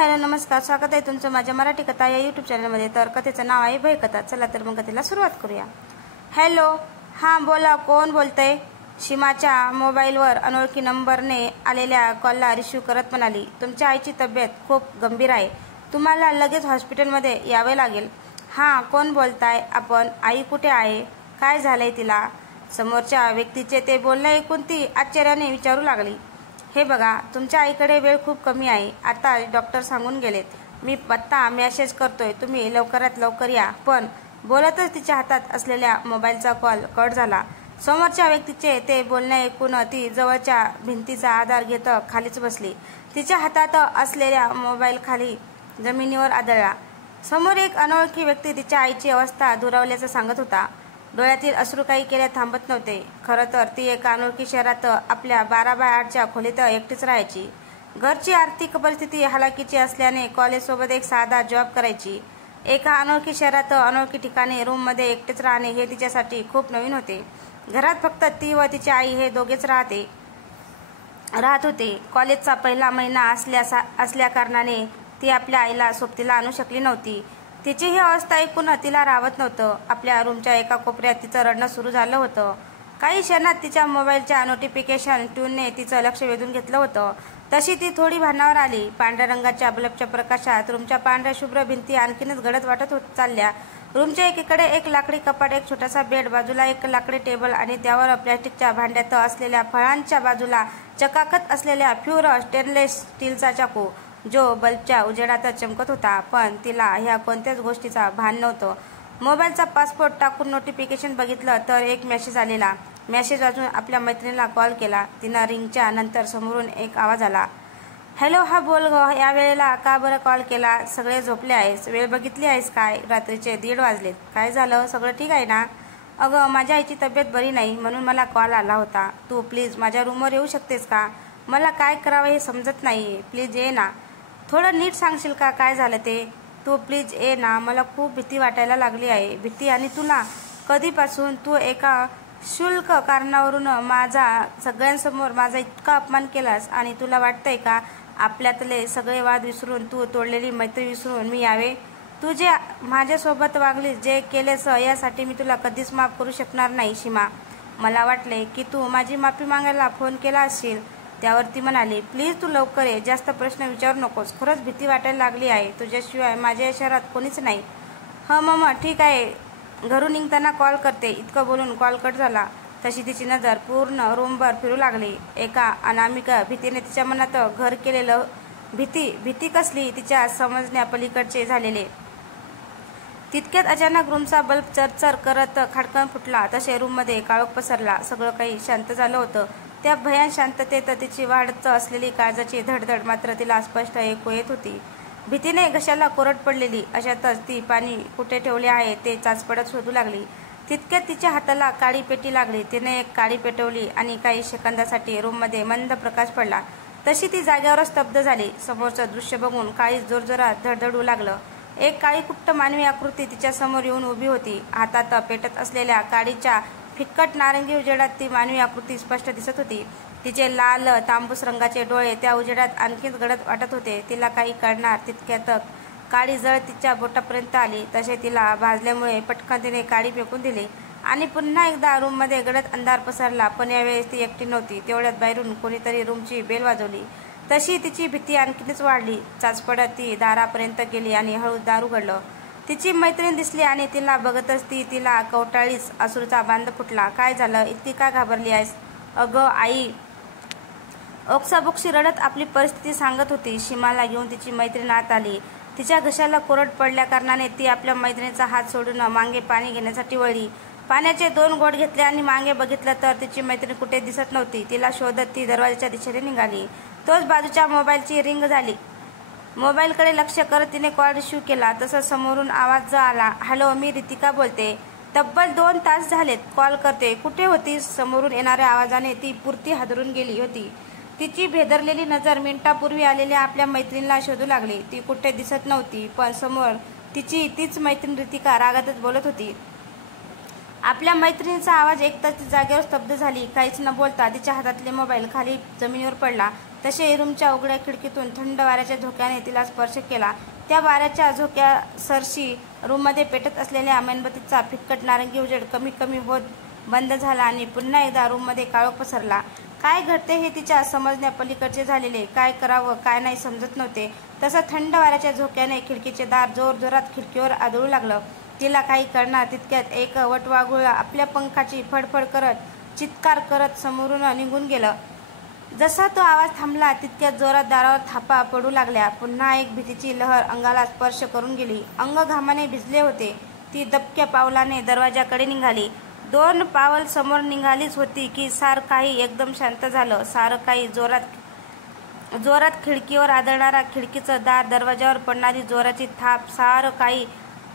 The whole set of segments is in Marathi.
हॅलो नमस्कार, स्वागत आहे तुमचं माझ्या मराठी कथा या यूट्यूब चॅनलमध्ये। तर कथेचं नाव आहे भय कथा। चला तर मग कथेला सुरुवात करूया। हॅलो, हां बोला, कोण बोलतंय? सीमाच्या मोबाईलवर अनोळखी नंबरने आलेल्या कॉलला रिसीव्ह करत म्हणाली, तुमच्या आईची तब्येत खूप गंभीर आहे, तुम्हाला लगेच हॉस्पिटलमध्ये यावे लागेल। हां, कोण बोलताय आपण? आई कुठे आहे? काय झालंय तिला? समोरच्या व्यक्तीचे ते बोलणे ऐकून ती आश्चर्याने विचारू लागली, हे बघा, तुमच्या आईकडे वेळ खूप कमी आहे, आता डॉक्टर सांगून गेलेत, मी पत्ता मेसेज करतोय, तुम्ही लवकरात लवकर या। पण बोलतच तिच्या हातात असलेल्या मोबाईलचा कॉल कट झाला। समोरच्या व्यक्तीचे ते बोलणे ऐकून ती जवळच्या भिंतीचा आधार घेत खालीच बसली। तिच्या हातात असलेल्या मोबाईल खाली जमिनीवर आदळला। समोर एक अनोळखी व्यक्ती तिच्या आईची अवस्था दुरावल्याचं सांगत होता। डोळ्यातील अश्रू काही केल्या थांबत नव्हते। खरं तर ती एका अनोळखी शहरात आपल्या 12x8च्या खोलीत एकटीच राहायची। घरची आर्थिक परिस्थिती हलाखीची असल्याने कॉलेजसोबत एक साधा जॉब करायची। एका अनोळखी शहरात अनोळखी ठिकाणी रूममध्ये एकटेच राहणे हे तिच्यासाठी खूप नवीन होते। घरात फक्त ती व तिची आई हे दोघेच राहत होते। कॉलेजचा पहिला महिना असल्या कारणाने ती आपल्या आईला सोबतीला आणू शकली नव्हती। तिची ही अवस्था ऐकून तिला राहत नव्हतं। आपल्या रूमच्या एका कोपऱ्यात तिचं रडणं सुरू झालं होतं। काही क्षणात तिच्या मोबाईलच्या नोटिफिकेशन ट्यूनने तिचं लक्ष वेधून घेतलं होतं। तशी ती थोडी भानावर आली। पांढऱ्या रंगाच्या बल्बच्या प्रकाशात रूमच्या पांढऱ्या शुभ्र भिंती आणखीनच गडद वाटत चालल्या। रूमच्या एकीकडे एक लाकडी कपाट, एक छोटासा बेड, बाजूला एक लाकडी टेबल आणि त्यावर प्लॅस्टिकच्या भांड्यात असलेल्या फळांच्या बाजूला चकाकत असलेल्या प्युअर स्टेनलेस स्टीलचा चाकू, जो बल्बच्या उजेडात चमकत होता। पण तिला ह्या कोणत्याच गोष्टीचा भान नव्हतं। मोबाईलचा पासपोर्ट टाकून नोटिफिकेशन बघितलं तर एक मेसेज आलेला। मेसेज वाचून आपल्या मैत्रिणीला कॉल केला। तिनं रिंगच्या नंतर समोरून एक आवाज आला, हॅलो, हा बोल ग, या वेळेला का बरं कॉल केला? सगळे झोपले आहेस? वेळ बघितली आहेस काय? रात्रीचे 1:30 वाजलेत। काय झालं? सगळं ठीक आहे ना? अगं, माझ्या आईची तब्येत बरी नाही म्हणून मला कॉल आला होता। तू प्लीज माझ्या रूमवर येऊ शकतेस का? मला काय करावं हे समजत नाहीये, प्लीज ये ना। थोडं नीट सांगशील का काय झालं ते? तू प्लीज ये ना, मला खूप भीती वाटायला लागली आहे। भीती? आणि तुला? कधीपासून? तू एका क्षुल्लक कारणावरून सगळ्यांसमोर माझा इतका अपमान केलास आणि तुला वाटतंय का आपल्यातले सगळे वाद विसरून, तू तोडलेली मैत्री विसरून मी यावे? तू जे माझ्यासोबत वागलीस, जे केलेस, यासाठी मी तुला कधीच माफ करू शकणार नाही सीमा। मला वाटले की तू माझी माफी मागायला फोन केला असशील। त्यावर ती म्हणाली, प्लीज तू लवकर ये, जास्त प्रश्न विचारू नकोस, खरंच भीती वाटायला लागली आहे, तुझ्याशिवाय माझ्या या शहरात कोणीच नाही। मम्मा, ठीक आहे, घरून निघताना कॉल करते। इतकं बोलून कॉल कट झाला। तशी तिची नजर पूर्ण रूमभर फिरू लागली। एका अनामिक भीतीने तिच्या मनात घर केलेलं। भीती कसली? तिच्या समजण्यापलीकडचे झालेले। तितक्यात अचानक रूमचा बल्ब चरचर करत खडकन फुटला। तसे रूममध्ये काळोख पसरला। सगळं काही शांत झालं होतं। त्या भयान शांततेत तिची वाढत असलेली काळजाची धडधड मात्र तिला स्पष्ट ऐकू येत होती। भीतीने घशाला कोरड पडलेली। अशातच ती पाणी कुठे ठेवले आहे ते चाचपडत शोधू लागली। तितक्यात तिच्या हाताला काळी पेटी लागली। तिने एक काळी पेटवली आणि काही सेकंदासाठी रूममध्ये मंद प्रकाश पडला। तशी ती जागेवर स्तब्ध झाली। समोरचं दृश्य बघून काळीज जोरजोरात धडधडू लागलं। एक काळी कुट्ट मानवी आकृती तिच्या समोर येऊन उभी होती। हातात पेटत असलेल्या काडीच्या फिक्कट नारंगी उजेडात ती मानवी आकृती स्पष्ट दिसत होती। तिचे लाल तांबूस रंगाचे डोळे त्या उजेडात आणखीन गडद वाटत होते। तिला काही कळणार तितक्यात काडी जळ तिच्या बोटापर्यंत आली। तसे तिला भाजल्यामुळे पटकन तिने काडी फेकून दिली आणि पुन्हा एकदा रूममध्ये गडद अंधार पसरला। पण यावेळेस ती एकटी नव्हती। तेवढ्यात बाहेरून कोणीतरी रूमची बेल वाजवली। तशी तिची भीती आणखीनच वाढली। चाचपडत ती दारापर्यंत गेली आणि हळूच दार उघडलं। तिची मैत्रीण दिसली आणि तिला बघतच ती तिला कवटाळीच। अश्रूचा बांध फुटला। काय झालं? इतकी का घाबरली आहेस? अगं आई, ओक्साबोक्शी रडत आपली परिस्थिती सांगत होती। सीमाला घेऊन तिची मैत्रीण आत आली। तिच्या घशाला कोरड पडल्या कारणाने ती आपल्या मैत्रिणीचा हात सोडून मागे पाणी घेण्यासाठी वळली। पाण्याचे 2 घोट घेतले आणि मागे बघितलं तर तिची मैत्रीण कुठे दिसत नव्हती। तिला शोधत ती दरवाजाच्या दिशेने निघाली। तोच बाजूच्या मोबाईलची रिंग झाली। मोबाईलकडे लक्ष करत तिने कॉल रिसीव्ह केला। तसं समोरून आवाज आला, हॅलो, मी रितिका बोलते, तब्बल 2 तास झालेत कॉल करते, कुठे होतीस? समोरून येणाऱ्या आवाजाने ती पुरती हादरून गेली होती। तिची भेदरलेली नजर मिनिटापूर्वी आलेल्या आपल्या मैत्रिणीला शोधू लागली। ती कुठे दिसत नव्हती। पण समोर तिची तीच मैत्रीण रितिका रागातच बोलत होती, आपल्या मैत्रिणीचा आवाज ऐकताच ती जागेवर स्तब्ध झाली. काहीच न बोलता तिच्या हातातले मोबाईल खाली जमिनीवर पडला. तसे रूमच्या उघड्या खिडकीतून थंड वाऱ्याच्या झोक्याने तिला स्पर्श केला. त्या वाऱ्याच्या झोक्यासरशी रूममध्ये पेटत असलेल्या मेणबत्तीचा फिक्कट नारंगी उजेड कमी कमी होत बंद झाला आणि पुन्हा एकदा रूममध्ये काळोख पसरला. काय घडते हे तिच्या समजण्या पलीकडचे झालेले. काय करावं काय नाही समजत नव्हते. तसं थंड वाऱ्याच्या झोक्याने खिडकीचे दार जोरजोरात खिडकीवर आदळू लागलं. तिला काही कळणार तितक्यात एक वटवाघूळ आपल्या पंखाची फडफड करत चित्कार करत समोरून निघून गेलं. जसा तो आवाज थांबला तितक्यात जोरात दारावर थापा पडू लागल्या. पुन्हा एक भीतीची लहर अंगाला स्पर्श करून गेली. अंग घामाने भिजले होते. ती दबक्या पावलाने दरवाजाकडे निघाली. 2 पावल समोर निघालीच होती की सारं काही एकदम शांत झालं. सारं काही जोरात खिडकीवर आदळणारा खिडकीचं दार, दरवाजावर पडणारी जोराची थाप, सारं काही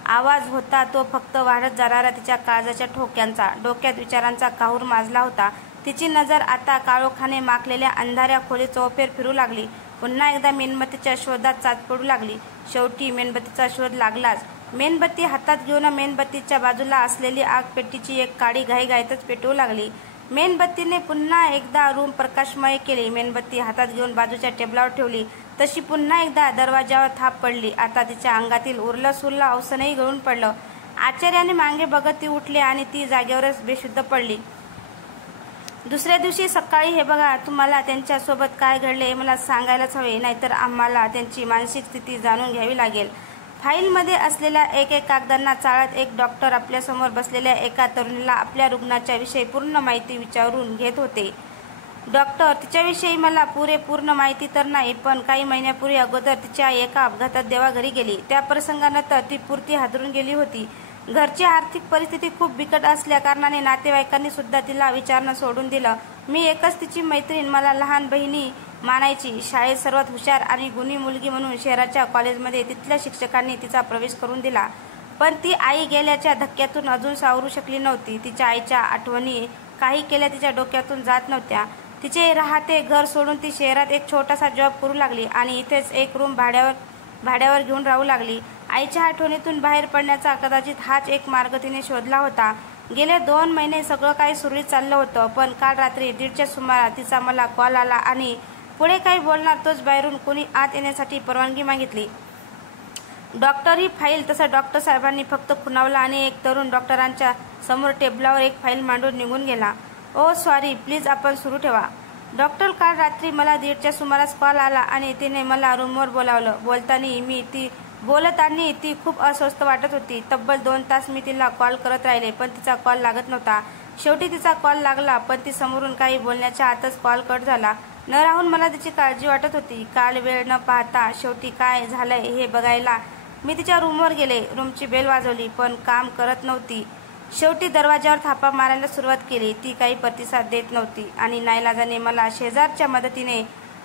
आवाज होता तो फक्त वाढत जाणारा तिच्या काळजाच्या ठोक्यांचा. डोक्यात विचारांचा काहूर माजला होता. तिची नजर आता काळोखाने माखलेल्या अंधाऱ्या खोलीत चौफेर फिरू लागली. पुन्हा एकदा मेणबत्तीच्या शोधात चाच पडू लागली. शेवटी मेणबत्तीचा शोध लागलाच. मेणबत्ती हातात घेऊन मेणबत्तीच्या बाजूला असलेली आगपेटीची एक काडी घाईघाईतच पेटवू लागली. मेणबत्तीने पुन्हा एकदा रूम प्रकाशमय केली. मेणबत्ती हातात घेऊन बाजूच्या टेबलावर ठेवली तशी पुन्हा एकदा दरवाजावर थाप पडली. आता तिच्या अंगातील उरलं सुरलं अवसनही गळून पडलं. आश्चर्याने मागे बघत ती उठली आणि ती जागेवरच बेशुद्ध पडली. दुसऱ्या दिवशी सकाळी हे बघा, तुम्हाला त्यांच्यासोबत काय घडले हे मला सांगायलाच हवे, नाहीतर आम्हाला त्यांची मानसिक स्थिती जाणून घ्यावी लागेल. फाईलमध्ये असलेल्या एक कागदांना चाळत एक डॉक्टर आपल्यासमोर बसलेल्या एका तरुणीला आपल्या रुग्णाच्या विषयी पूर्ण माहिती विचारून घेत होते. डॉक्टर, तिच्याविषयी मला पूर्ण माहिती तर नाही, पण काही महिन्यापूर्वी अगोदर तिच्या एका अपघातात देवाघरी गेली. त्या प्रसंगानंतर ती पुरती हादरून गेली होती. घरची आर्थिक परिस्थिती खूप बिकट असल्या कारणाने नातेवाईकांनी सुद्धा तिला विचारणं सोडून दिलं. मी एकच तिची मैत्रीण, मला लहान बहिणी मानायची. शाळेत सर्वात हुशार आणि गुणी मुलगी म्हणून शहराच्या कॉलेजमध्ये तिथल्या शिक्षकांनी तिचा प्रवेश करून दिला. पण ती आई गेल्याच्या धक्क्यातून अजून सावरू शकली नव्हती. तिच्या आईच्या आठवणी काही केल्या तिच्या डोक्यातून जात नव्हत्या. तिचे राहते घर सोडून ती शहरात एक छोटासा जॉब करू लागली आणि इथेच एक रूम भाड्यावर घेऊन राहू लागली. आईच्या आठवणीतून बाहेर पडण्याचा कदाचित हाच एक मार्ग तिने शोधला होता. गेले 2 महिने सगळं काही सुरळीत चाललं होतं, पण काल रात्री 1:30च्या सुमारास तिचा मला कॉल आला आणि पुढे काही बोलणार तोच बाहेरून कोणी आत येण्यासाठी परवानगी मागितली. डॉक्टर ही फाईल, तसं डॉक्टर साहेबांनी फक्त खुणावला आणि एक तरुण डॉक्टरांच्या समोर टेबलावर एक फाईल मांडून निघून गेला. ओ सॉरी, प्लीज आपण सुरू ठेवा. डॉक्टर, काल रात्री मला 1:30च्या सुमारास कॉल आला आणि तिने मला रूमवर बोलावलं. बोलताना ती खूप अस्वस्थ वाटत होती. तब्बल 2 तास मी तिला कॉल करत राहिले, पण तिचा कॉल लागत नव्हता. शेवटी तिचा कॉल लागला, पण ती समोरून काही बोलण्याच्या आतच कॉल कट झाला. न राहून मला तिची काळजी वाटत होती. काल वेळ न पाहता शेवटी काय झालंय हे बघायला मी तिच्या रूमवर गेले. रूमची बेल वाजवली, पण काम करत नव्हती. शेवटी दरवाजावर थापा मारायला सुरुवात केली. ती काही प्रतिसाद देत नव्हती आणि नाईलाजाने मला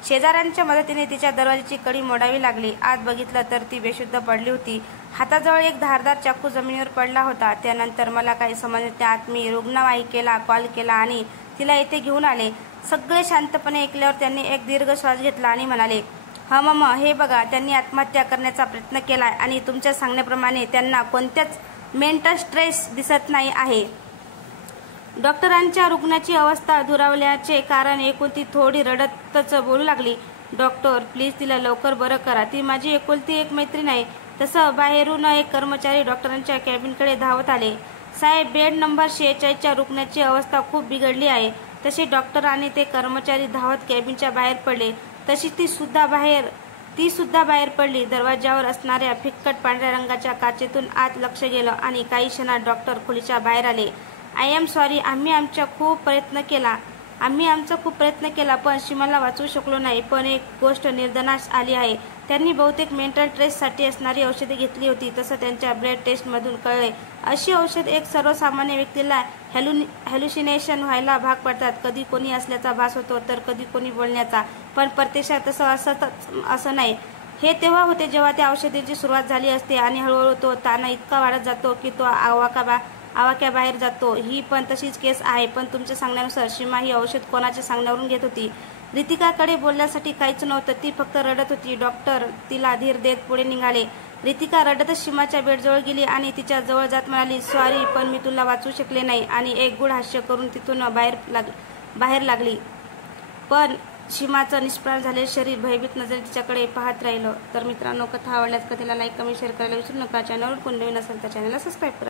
शेजाऱ्यांच्या मदतीने तिच्या दरवाजाची कडी मोडावी लागली. आत बघितलं तर ती बेशुद्ध पडली होती. हाताजवळ एक धारदार चाकू जमिनीवर पडला होता. त्यानंतर मला काही समजण्यात आत मी रुग्णवाहिकेला कॉल केला आणि तिला येथे घेऊन आले. सगळे शांतपणे ऐकल्यावर त्यांनी एक दीर्घ श्वास घेतला आणि म्हणाले, हे बघा, त्यांनी आत्महत्या करण्याचा प्रयत्न केलाय आणि तुमच्या सांगण्याप्रमाणे त्यांना कोणत्याच मेंटल स्ट्रेस दिसत नाही आहे. डॉक्टरांच्या रुग्णाची अवस्था दुरावल्याचे कारण ऐकून ती थोडी रडतच बोलू लागली. डॉक्टर, प्लीज तिला लवकर बरं करा. ती माझी एकुलती एक मैत्रीण आहे. तसं बाहेरून एक कर्मचारी डॉक्टरांच्या कॅबिनकडे धावत आले. साहेब, बेड नंबर 46च्या रुग्णाची अवस्था खूप बिघडली आहे. तसे डॉक्टर आणि ते कर्मचारी धावत कॅबिनच्या बाहेर पडले. तशी ती सुद्धा बाहेर पडली. दरवाजावर असणाऱ्या फिक्कट पांढऱ्या रंगाच्या काचेतून आत लक्ष गेलं आणि काही क्षणात डॉक्टर खोलीच्या बाहेर आले. आय एम सॉरी, आम्ही आमचा खूप प्रयत्न केला पण सीमाला वाचवू शकलो नाही. पण एक गोष्ट निदर्शनास आली आहे. त्यांनी बहुतेक मेंटल स्ट्रेससाठी असणारी औषधे घेतली होती. तसं त्यांच्या ब्लड टेस्टमधून कळले. अशी औषध एक सर्वसामान्य व्यक्तीला हॅल्युसिनेशन व्हायला भाग पडतात. कधी कोणी असल्याचा भास होतो तर कधी कोणी बोलण्याचा. पण प्रत्यक्षात असं नाही. हे तेव्हा होते जेव्हा त्या औषधाची सुरुवात झाली असते आणि हळूहळू तो ताण इतका वाढत जातो की तो आवाक्याबाहेर जातो. ही पण तशीच केस आहे. पण तुमच्या सांगण्यानुसार सीमा ही औषध कोणाच्या सांगण्यावरून घेत होती? रितिकाकडे बोलण्यासाठी काहीच नव्हतं. ती फक्त रडत होती. डॉक्टर तिला धीर देत पुढे निघाले. रितिका रडतच सीमाच्या बेडजवळ गेली आणि तिच्या जवळ जात म्हणाली, सॉरी, पण मी तुला वाचवू शकले नाही, आणि एक गूढ हास्य करून तिथून बाहेर लागली. पण सीमाचं निष्प्राण झालेले शरीर भयभीत नजरेने तिच्याकडे पाहत राहिलं. तर मित्रांनो, कथा आवडल्यास कथेला लाईक, कमेंट, शेअर करायला विसरू नका. चॅनलवर कोण नवीन असेल तर चॅनलला सबस्क्राईब करा.